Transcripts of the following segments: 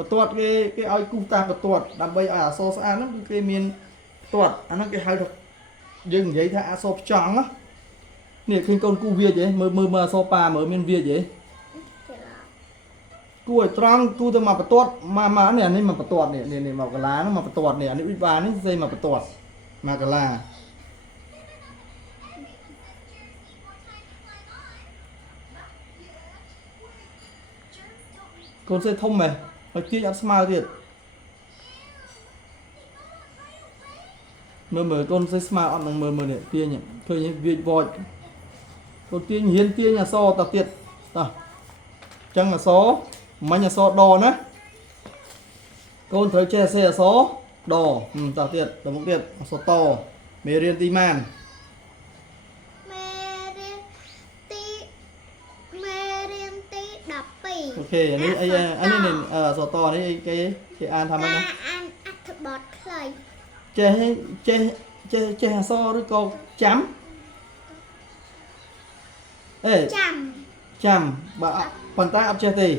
bật tuột cái oi cung ta bật tuột làm bây ở so sa nó cái miền tuột nó cái hai được dừng vậy thà so trắng á nè khi con cu việt vậy mơ so pa mở miền việt vậy cu ở trong cu tôi mà bật tuột mà này mà bật tuột này mà cái lá nó mà bật tuột này anh biết ba nó dây mà bật tuột mà cái là con sẽ thông mày nó kia ăn smile thiệt mơ con sẽ smile ăn mơ này kia nhỉ thôi nhỉ việt vội con tiên hiến tiên nhà so tao tiệt tao chẳng là số mà nhà so đò nữa con thấy che xe số đò tao tiệt tao mục tiệt số to mê riêng ti man ok anh ấy số to đấy cái an tham ăn bọt khơi che so với câu chấm ê chấm bà phần tay ấp che tì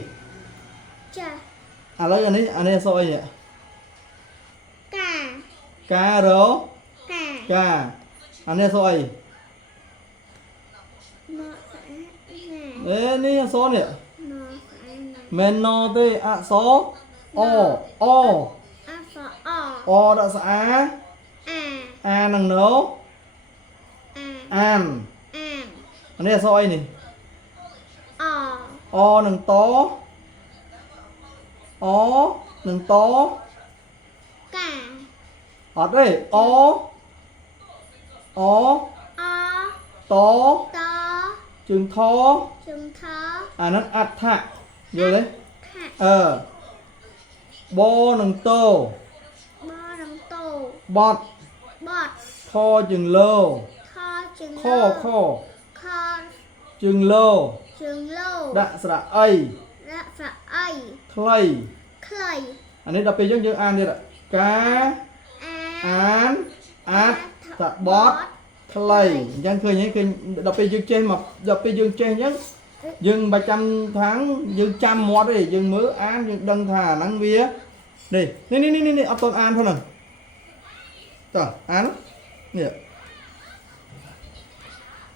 lấy anh ấy so vậy cá rô cá anh ấy so ấy ê ní so nè men no tê à số o đã xã a năng nấu an anh ấy soi nè o năng to ở đây o to chừng thó nó ắt thạ vô đấy bo năng tô bọt kho chừng lô kho chừng lô đạ sạ ấy clay anh ấy đọc về chương an đi ạ cá án át tạ bọt clay dân khơi nhé đọc về chương trên mà đọc về chương trên nhé dừng 300 tháng dừng trăm mót đi dừng mớ án dừng đăng thả nắng vía đi nè ấp tôn an thôi nè trời án nè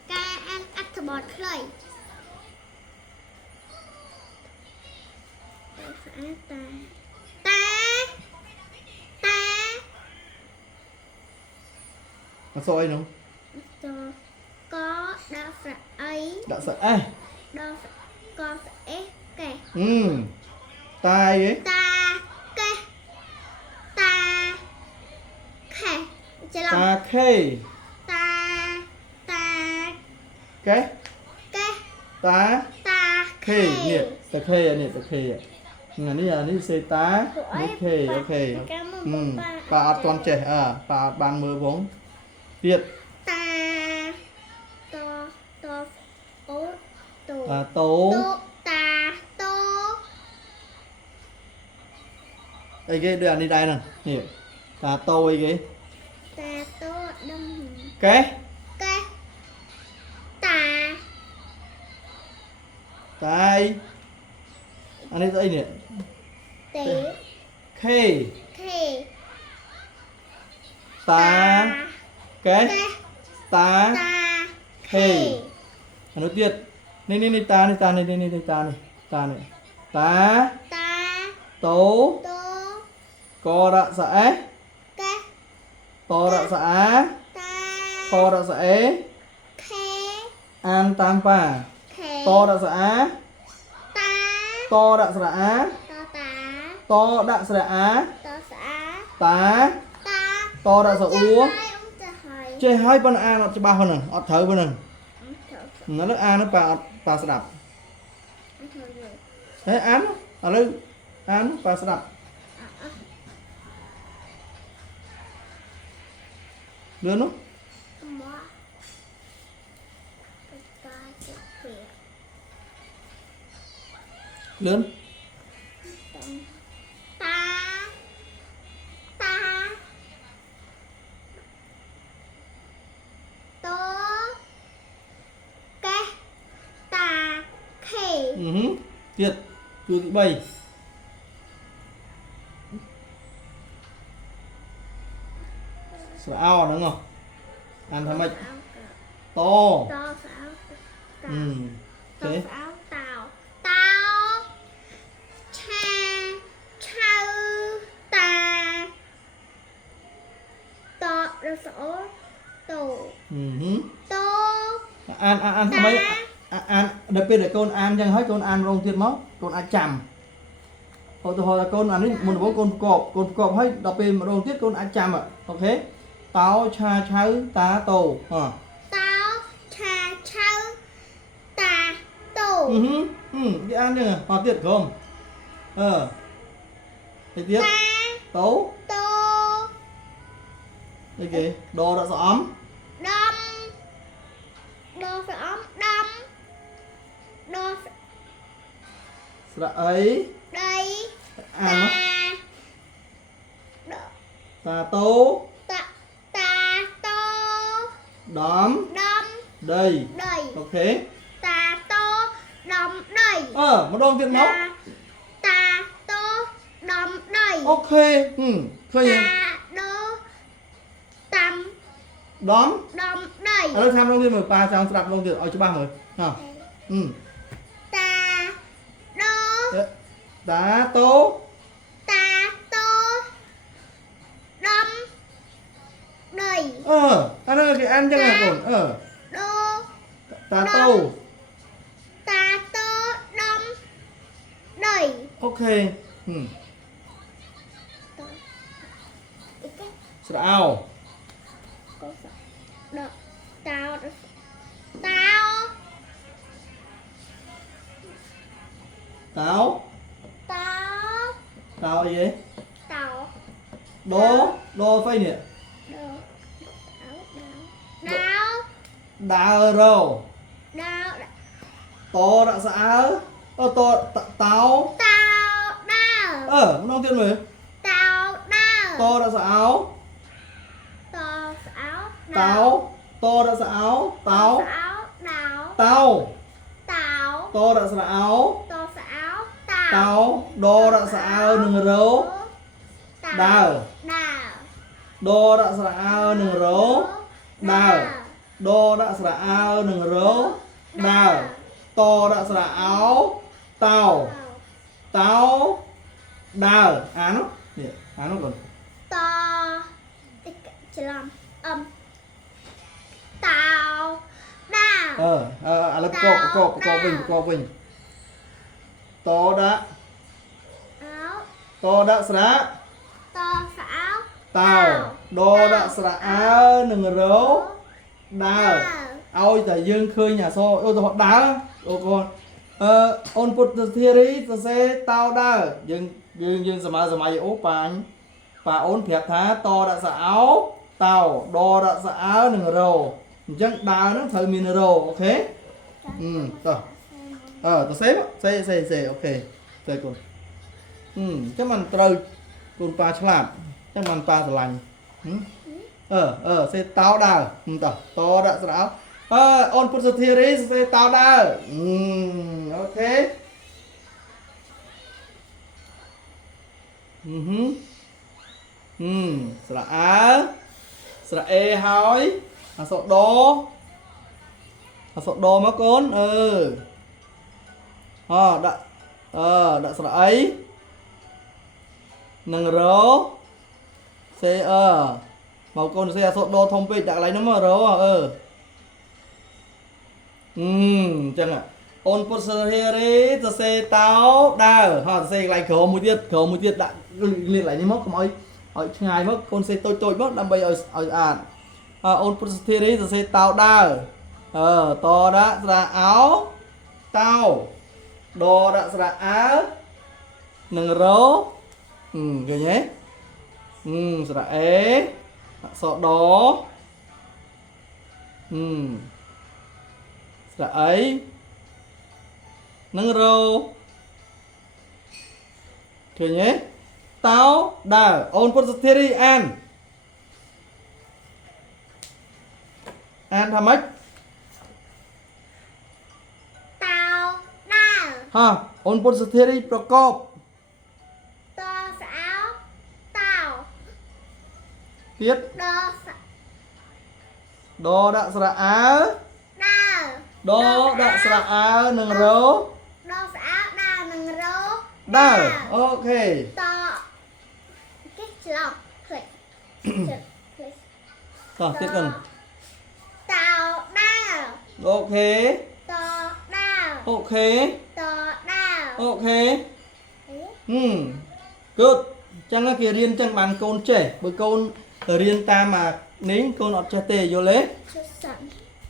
cá ăn ắt bọt khơi nó soi không có đã phải ấy đã sợ ai có phải kè tai ấy ta khè ta khê cái ta khê nè ta khê này này xe tá ok bà toàn trẻ bà bàn mưa bóng Việt tố đây cái đoạn đi đây nè nè ta tô ấy cái tai anh ấy đây nè khê ta cái ta khê nói tiệt nên ta này ta tố co đã sẽ to đã sẽ kho đã sẽ an tam pa to đã sẽ to đã sẽ tá to đã sẽ úa chơi hai con a nó cho ba con này ọt thở bên này nó a nó pa sẽ đập thế án ở đây án pa sẽ đập đưa nó lớn tiệt chưa bị bay ស្រអោហ្នឹងហ៎អានថាម៉េចត តស្អោត អូខេ ស្អោតោតោឆាឆៅតាតរសអូតូ តូ អានថាម៉េចអានដល់ពេលដែលកូនអានចឹងហើយកូនអានរងទៀតមកកូនអាចចាំឧទាហរណ៍ថាកូនអានេះមុនដំបូងកូនប្រកបហើយដល់ពេលម្ដងទៀតកូនអាចចាំអូខេតោឆាឆៅតាតូតោឆាឆៅតាតូ គេអានចឹងអត់ទៀតក្រុមទៅទៀតតូ តូ អីគេដរដាក់ស្អំ ដំដស្អំដំដ ស្រៈអី ដី អានតាតូ តាតូ ដំ ដំ ដី ដី អូខេ តាតូដំដី ម្ដងទៀតមក តាតូដំដី អូខេឃើញ តាដូតាំ ដំ ដំដី ឥឡូវថាម្ដងទៀតមើលប៉ាចង់ស្ដាប់ម្ដងទៀតឲ្យច្បាស់មើលតាហ៎ដូ តាតូ តាតូដំដី អានោះគេអានចឹងហ៎កូនដូ តាតូ តាតូដំដី អូខេស្រអោ ដតោតោ តោ តោ តោអីគេ តោ ដហ្វៃនេះ ដោ ដើររោ ដោ តដាក់ស្អើតតោ តោដើរ ម្ដងទៀតមើល តោដើរ តដាក់ស្អោ តស្អោ តោតដាក់ស្អោតោ ស្អោដោ តោ តោ តដាក់ស្រអោ តស្អោ តោដដាក់ស្អើនឹងរោដើរ ដើរ ដដាក់ស្រអើនឹងរោដើរដដាក់ស្រអើនឹងរោដើរតដាក់ស្រអោតោតោដើរអានោះនេះអានោះកូន តច្រឡំតោដើរ ឥឡូវប្រកបវិញតដាក់ អោ តដាក់ស្រៈ តស្អោ តោដដាក់ស្រអើនឹងរោដើរឲ្យតែយើងឃើញអក្សរឧទាហរណ៍ដើរអូកូនអូនពុទ្ធធារីសរសេរតោដើរយើងសម័យអូប៉ាអូនប្រាប់ថាតដាក់ស្រអោតោដដាក់ស្រអើនឹងរោអញ្ចឹងដើរហ្នឹងត្រូវមានរោអូខេតោសរសេរអូខេសេកូនអញ្ចឹងมันត្រូវកូនប៉ាឆ្លាតអញ្ចឹងมันប៉ាស្រឡាញ់សេតោដើរតដាក់ស្រអោអូនពុទ្ធធារីសរសេរតោដើរអូខេស្រអើស្រអេហើយអក្សរដមកកូនដាក់ស្រអីនឹងរោសេមកកូនសេអក្សរដធំពេកដាក់កន្លែងហ្នឹងមករោអញ្ចឹងអូនពុទ្ធធារីសរសេរតោដើរសរសេរកន្លែងក្រមួយទៀតដាក់លេខកន្លែងនេះមកកុំឲ្យឆ្ងាយមកកូនសេតូចមកដើម្បីឲ្យអានអូនពុទ្ធធារីសរសេរតោដើរតដាក់ស្រអោតោដដាក់ស្រអើនឹងរោឃើញទេស្រអេអក្សរដស្រអីនឹងរោឃើញទេតោដើរអូនពុទ្ធធារីអានថាម៉េច តោដើរ អូនពុទ្ធធារីប្រកប តស្អោតោ ត tiết đo đã sra áo đo đã sra áo nâng rô đào ok rồi tiếp cần ok ok ok good chẳng là kia riêng chẳng bàn côn trẻ bởi côn riêng ta mà nín côn ọt cho tê vô lế